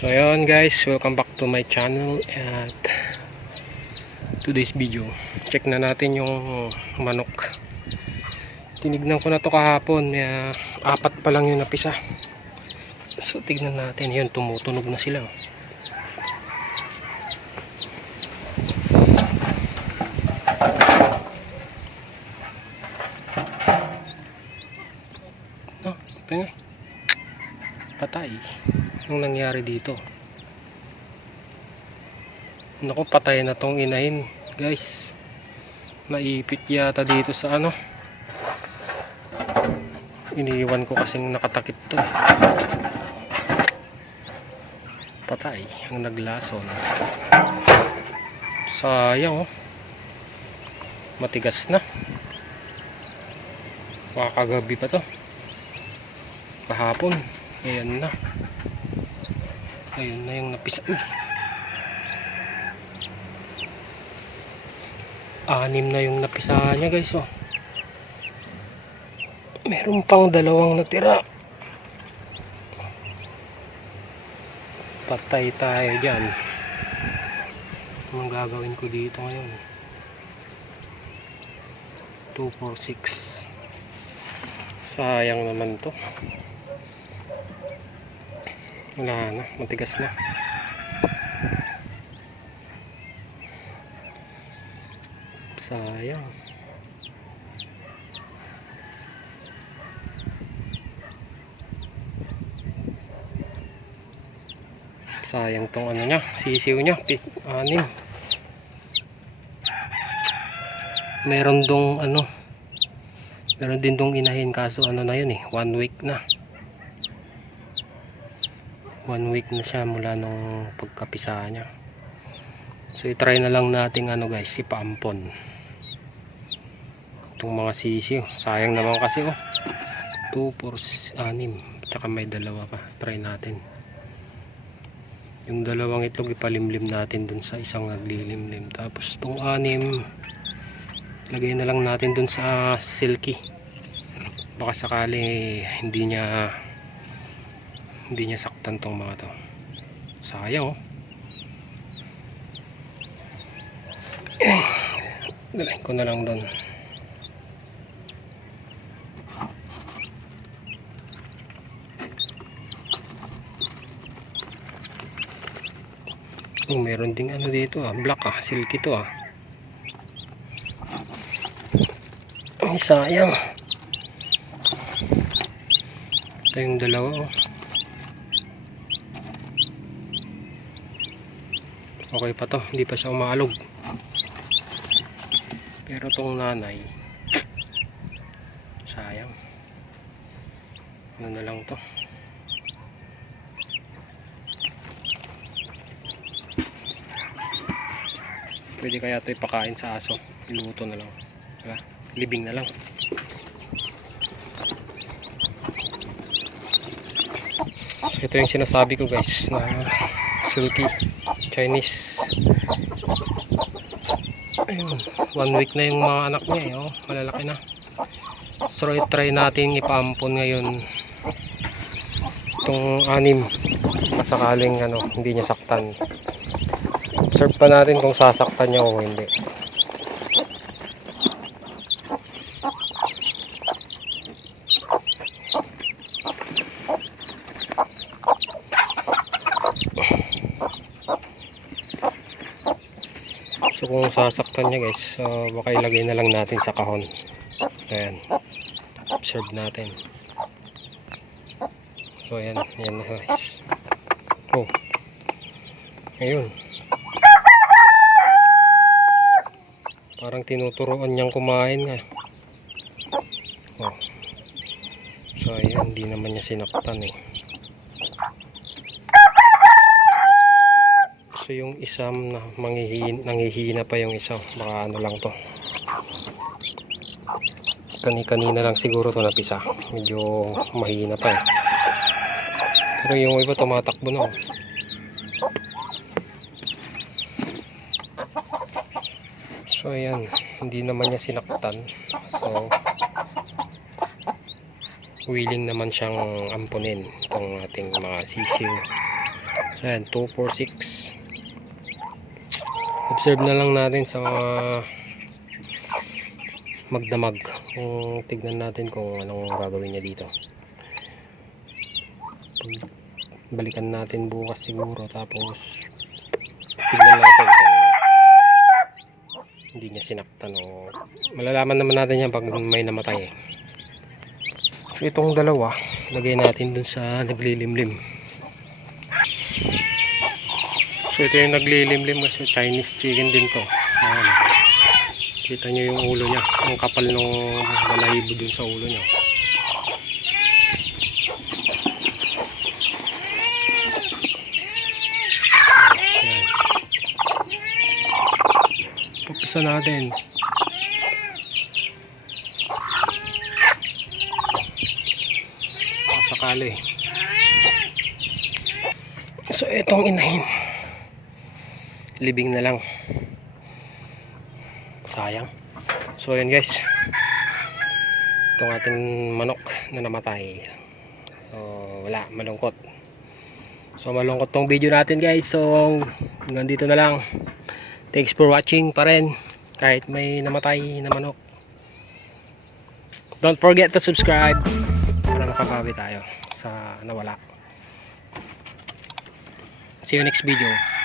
So ayun guys, welcome back to my channel. At today's video, check na natin yung manok. Tinignan ko na to kahapon, apat pa lang yung napisa. So tignan natin, yun, tumutunog na sila. No, patay. Anong nangyari dito? Naku, patay na tong inahin guys. Naipit yata dito sa ano. Iniwan ko kasing nakatakip to. Patay ang naglason. Sayang oh. Matigas na. Kakagabi pa to. Kahapon. Ayan na. Ayun na yung napisa. Anim na yung napisa niya guys oh. Meron pang dalawang natira. Patay tayo dyan. Anong gagawin ko dito ngayon? 2, 4, 6. Sayang naman to. Wala na, matigas na. Sayang. Sayang tong ano niya, sisiw niya, 6. Meron dong ano, meron din dong inahin, kaso ano na yun 1 week na. 1 week na siya mula nung pagkapisa niya. So i-try na lang natin ano guys, ipaampon itong mga sisiw. Sayang naman kasi oh. 2, 4, 6. Tsaka may dalawa pa. Try natin. Yung dalawang itlog ipalimlim natin dun sa isang naglilimlim. Tapos itong 6 lagay na lang natin dun sa silky. Baka sakali hindi niya saktan tong mga to. Sayang oh. Dalahin ko na lang doon. Meron ding ano dito black silky to Ay, sayang. Ito yung dalawa Okay pa to, hindi pa siya umaalog. Pero tong nanay, sayang. Ano na lang to. Pwede kaya ito ipakain sa aso. Iluto na lang. Diba? Libing na lang. So ito yung sinasabi ko guys, na silky Chinese. Ayun, 1 week na yung mga anak niya oh, malalaki na. So i-try natin ipaampon ngayon itong 6 masakaling ano, hindi niya saktan. Observe pa natin kung sasaktan niya o hindi. So kung sasaktan niya guys, baka ilagay na lang natin sa kahon. Ayan. Observe natin. So ayan, ayan na guys. Oh. Ayun. Parang tinuturuan niyang kumain nga. Oh. So ayan, hindi naman niya sinaktan So yung isa na nanghihina pa yung isa. Baka ano lang to. Kanina lang siguro to napisa. Medyo mahina pa Pero yung iba tumatakbo na So ayan, hindi naman niya sinaktan. So willing naman siyang ampunin itong ating mga sisiw. So ayan, 246. Observe na lang natin sa mga magdamag, kung tignan natin kung anong gagawin niya dito. Balikan natin bukas siguro, tapos tignan natin kung hindi niya sinaktan, o malalaman naman natin yan pag may namatay. So itong dalawa, lagay natin dun sa naglilimlim. So ito yung naglilimlim kasi Chinese chicken din to. Ayan. Kita nyo yung ulo niya, ang kapal ng balahibo dun sa ulo niya. Ayan. Pupisa natin. Sakali. So itong inahin, libing na lang, sayang. So yun guys, itong ating manok na namatay. So wala, malungkot. So malungkot tong video natin guys. So hanggang dito na lang. Thanks for watching pa rin kahit may namatay na manok. Don't forget to subscribe para makabawi tayo sa nawala. See you next video.